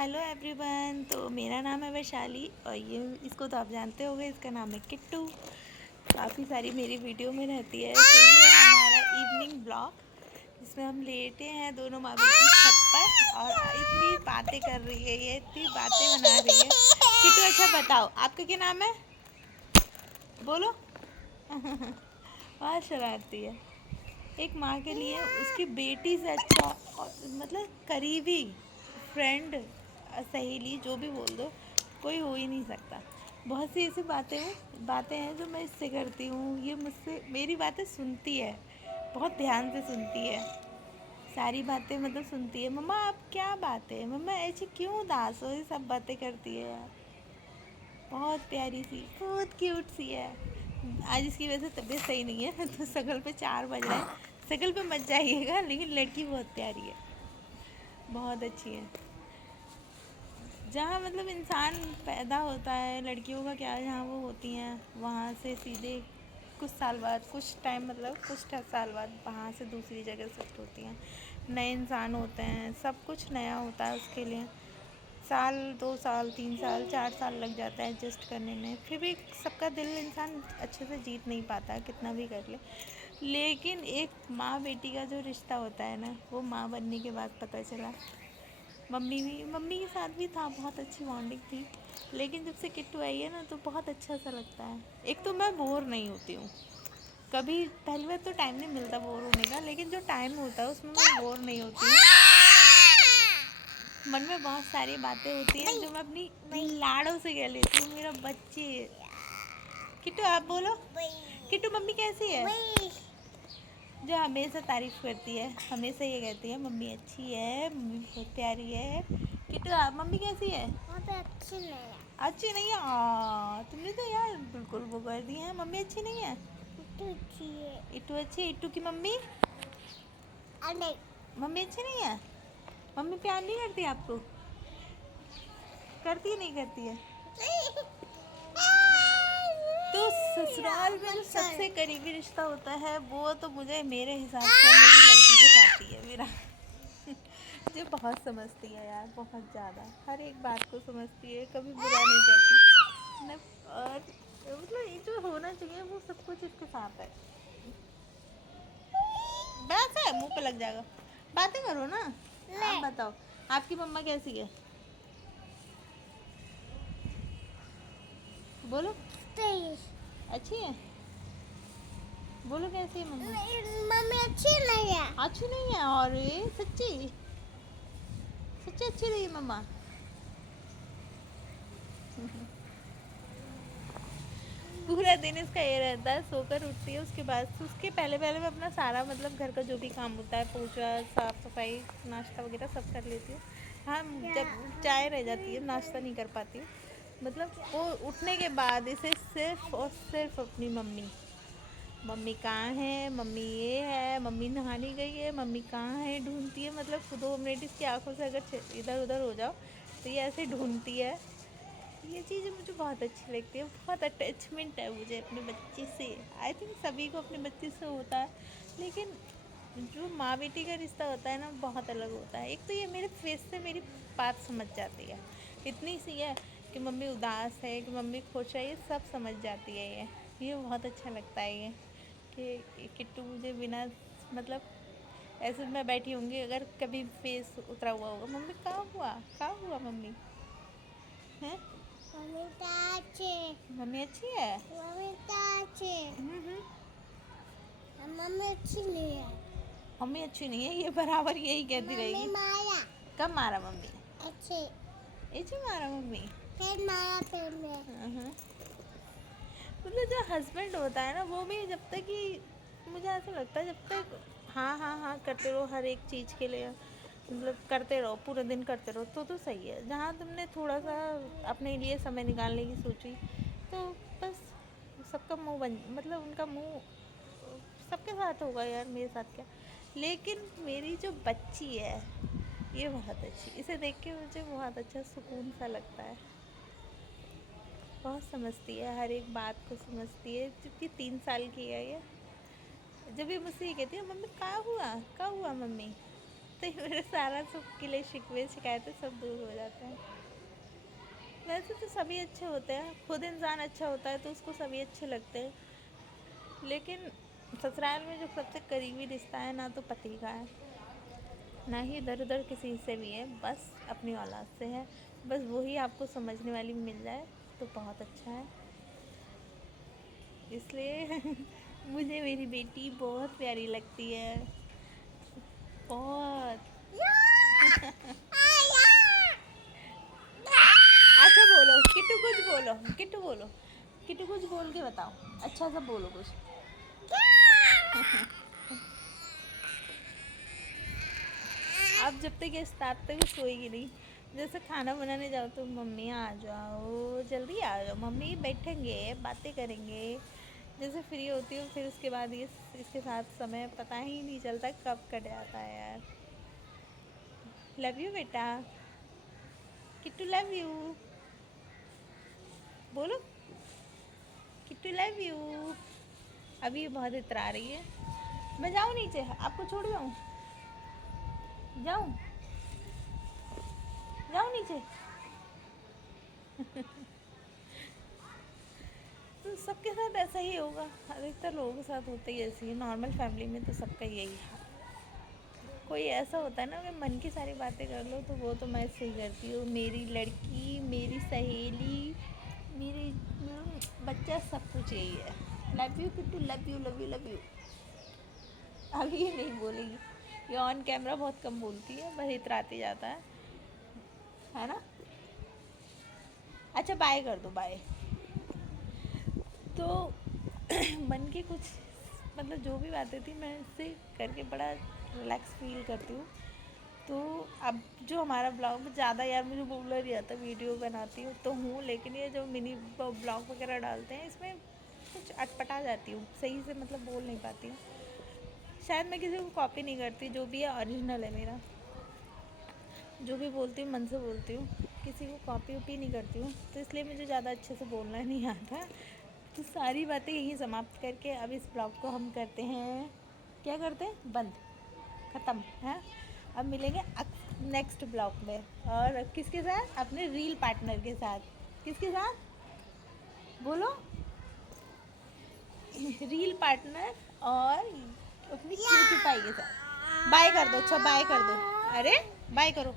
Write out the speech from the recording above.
Hello everyone. तो मेरा नाम है वैशाली और ये इसको तो आप जानते होंगे, इसका नाम है किट्टू। काफ़ी सारी मेरी वीडियो में रहती है। तो ये है हमारा इवनिंग ब्लॉग, जिसमें हम लेटे हैं दोनों माँ बेटी छत पर और इतनी बातें कर रही है, ये इतनी बातें बना रही है। किट्टू अच्छा बताओ, आपका क्या नाम है? बोलो। बहुत शरारती है। एक माँ के लिए उसकी बेटी से अच्छा और मतलब करीबी फ्रेंड, सहेली, जो भी बोल दो, कोई हो ही नहीं सकता। बहुत सी ऐसी बातें हैं जो मैं इससे करती हूँ। ये मुझसे मेरी बातें सुनती है, बहुत ध्यान से सुनती है। सारी बातें मतलब सुनती है। मम्मा आप क्या बात है, मम्मा ऐसी क्यों उदास हो, ये सब बातें करती है यार। बहुत प्यारी सी, बहुत क्यूट सी है। आज इसकी वजह से तबीयत सही नहीं है तो शक्ल पे 4 बज रहे हैं। शक्ल पे मत जाइएगा, लेकिन लड़की बहुत प्यारी है, बहुत अच्छी है। जहाँ मतलब इंसान पैदा होता है, लड़कियों का क्या, जहाँ वो होती हैं वहाँ से सीधे कुछ साल बाद, कुछ टाइम मतलब कुछ साल बाद वहाँ से दूसरी जगह शिफ्ट होती हैं। नए इंसान होते हैं, सब कुछ नया होता है उसके लिए। साल, 2 साल, 3 साल, 4 साल लग जाता है एडजस्ट करने में। फिर भी सबका दिल इंसान अच्छे से जीत नहीं पाता कितना भी कर ले। लेकिन एक माँ बेटी का जो रिश्ता होता है ना, वो माँ बनने के बाद पता चला। मम्मी के साथ भी था, बहुत अच्छी बॉन्डिंग थी। लेकिन जब से किट्टू आई है ना, तो बहुत अच्छा सा लगता है। एक तो मैं बोर नहीं होती हूँ कभी। पहली बार तो टाइम नहीं मिलता बोर होने का, लेकिन जो टाइम होता है उसमें मैं बोर नहीं होती हूँ। मन में बहुत सारी बातें होती हैं जो मैं अपनी लाड़ों से कह लेती हूँ। मेरा बच्चे किट्टू, आप बोलो। किट्टू मम्मी कैसी है? जो हमेशा तारीफ करती है, हमेशा ये कहती है मम्मी अच्छी है, मम्मी बहुत प्यारी है। किट्टू आप, मम्मी कैसी है? अच्छी नहीं है। अच्छी नहीं है? तुमने तो यार बिल्कुल वो कर दी है। मम्मी अच्छी नहीं है? इट्टू अच्छी है। इट्टू अच्छी है? इट्टू की मम्मी नहीं, मम्मी अच्छी नहीं है? मम्मी प्यार नहीं करती आपको? करती है नहीं करती है? तो ससुराल में जो सबसे करीबी रिश्ता होता है वो तो मुझे मेरे हिसाब से मेरी लड़की के साथ ही है मेरा। जो बहुत समझती है यार, बहुत ज़्यादा, हर एक बात को समझती है, कभी बुरा नहीं करती न। और मतलब ये जो होना चाहिए वो सब कुछ इसके साथ है। बस है, मुंह पे लग जाएगा। बातें करो ना। आप बताओ, आपकी मम्मा कैसी है? बोलो। अच्छी है? बोलो कैसी है मम्मा? मम्मी अच्छी नहीं है। अच्छी नहीं है? और सच्ची सच्ची अच्छी रही है मम्मा? पूरा दिन इसका ये रहता है, सोकर उठती है, उसके बाद उसके पहले पहले मैं अपना सारा मतलब घर का जो भी काम होता है, पोछा, साफ सफाई, नाश्ता वगैरह सब कर लेती हूँ। हाँ, जब चाय रह जाती है, नाश्ता नहीं कर पाती हूँ। मतलब वो उठने के बाद इसे सिर्फ और सिर्फ अपनी मम्मी, मम्मी कहाँ है, मम्मी ये है, मम्मी नहाने गई है, मम्मी कहाँ है ढूंढती है। मतलब 2 मिनट इसकी आंखों से अगर इधर उधर हो जाओ तो ये ऐसे ढूंढती है। ये चीज़ मुझे बहुत अच्छी लगती है। बहुत अटैचमेंट है मुझे अपने बच्चे से। आई थिंक सभी को अपने बच्चे से होता है, लेकिन जो माँ बेटी का रिश्ता होता है ना, बहुत अलग होता है। एक तो ये मेरे फेस से मेरी बात समझ जाती है, इतनी सी है कि मम्मी उदास है, कि मम्मी खुश है, ये सब समझ जाती है। ये बहुत अच्छा लगता है ये कि किट्टू मुझे बिना मतलब ऐसे मैं बैठी होंगी, अगर कभी फेस उतरा हुआ होगा, मम्मी कहाँ हुआ मम्मी है? मम्मी अच्छी है? मम्मी अच्छी नहीं है। मम्मी अच्छी नहीं है, ये बराबर यही कहती रहेगी। मारा। कब मारा मम्मी? अच्छे अच्छे मारा मम्मी? फिर मारा फिर मैं। मतलब जो हस्बैंड होता है ना, वो भी जब तक कि मुझे ऐसा लगता है, जब तक हाँ हाँ हाँ करते रहो हर एक चीज़ के लिए, मतलब करते रहो, पूरा दिन करते रहो, तो सही है। जहाँ तुमने थोड़ा सा अपने लिए समय निकालने की सोची, तो बस सबका मुंह बन, मतलब उनका मुंह सबके साथ होगा यार, मेरे साथ क्या। लेकिन मेरी जो बच्ची है ये बहुत अच्छी, इसे देख के मुझे बहुत अच्छा सुकून सा लगता है। बहुत समझती है, हर एक बात को समझती है। जबकि 3 साल की है ये। जब ये मुझसे ये कहती है मम्मी कहाँ हुआ मम्मी, सुनते ही मेरे सारा सब गिले शिकवे शिकायतें सब दूर हो जाते हैं। वैसे तो सभी अच्छे होते हैं, खुद इंसान अच्छा होता है तो उसको सभी अच्छे लगते हैं, लेकिन ससुराल में जो सबसे करीबी रिश्ता है ना तो पति का है, ना ही इधर उधर किसी से भी है, बस अपनी औलाद से है। बस वही आपको समझने वाली मिल जाए तो बहुत अच्छा है। इसलिए मुझे मेरी बेटी बहुत प्यारी लगती है, बहुत। अच्छा बोलो किट्टू, कुछ बोलो किट्टू, बोलो किट्टू, कुछ बोल के बताओ, अच्छा सा बोलो कुछ। आप जब तक ये तब तक सोएगी नहीं। जैसे खाना बनाने जाओ तो मम्मी आ जाओ, जल्दी आ जाओ मम्मी, बैठेंगे बातें करेंगे। जैसे फ्री होती हूँ फिर उसके बाद ये इसके साथ समय पता ही नहीं चलता कब कट जाता है यार। लव यू बेटा, किट्टू लव यू, बोलो किट्टू लव यू। अभी ये बहुत इतरा रही है। मैं जाऊँ नीचे, आपको छोड़ जाऊँ, जाऊँ जाऊँ नीचे। तो सबके साथ ऐसा ही होगा, अधिकतर लोगों के साथ होता ही ऐसी है, नॉर्मल फैमिली में तो सबका यही है। कोई ऐसा होता है ना कि मन की सारी बातें कर लो, तो वो तो मैं सही करती हूँ, मेरी लड़की, मेरी सहेली, मेरी बच्चा, सब कुछ यही है। Love you Kittu, love you love you love you. अभी ये नहीं बोलेगी, ये ऑन कैमरा बहुत कम बोलती है, बस इतराते जाता है ना। अच्छा बाय कर दो, बाय। तो मन की कुछ मतलब जो भी बातें थी मैं इससे करके बड़ा रिलैक्स फील करती हूँ। तो अब जो हमारा ब्लॉग में ज़्यादा यार मुझे बोला नहीं आता, वीडियो बनाती हूँ तो हूँ, लेकिन ये जो मिनी ब्लॉग वगैरह डालते हैं इसमें कुछ अटपटा जाती हूँ, सही से मतलब बोल नहीं पाती हूँ। शायद मैं किसी को कॉपी नहीं करती, जो भी है ओरिजिनल है मेरा, जो भी बोलती हूँ मन से बोलती हूँ, किसी को कॉपी वॉपी नहीं करती हूँ, तो इसलिए मुझे ज़्यादा अच्छे से बोलना नहीं आता। तो सारी बातें यहीं समाप्त करके अब इस ब्लॉग को हम करते हैं, क्या करते हैं, बंद, ख़त्म है। अब मिलेंगे नेक्स्ट ब्लॉग में, और किसके साथ, अपने रील पार्टनर के साथ। किसके साथ बोलो, रील पार्टनर और अपनी क्यूटी पाई के साथ। बाय कर दो, अच्छा बाय कर दो, अरे बाय करो।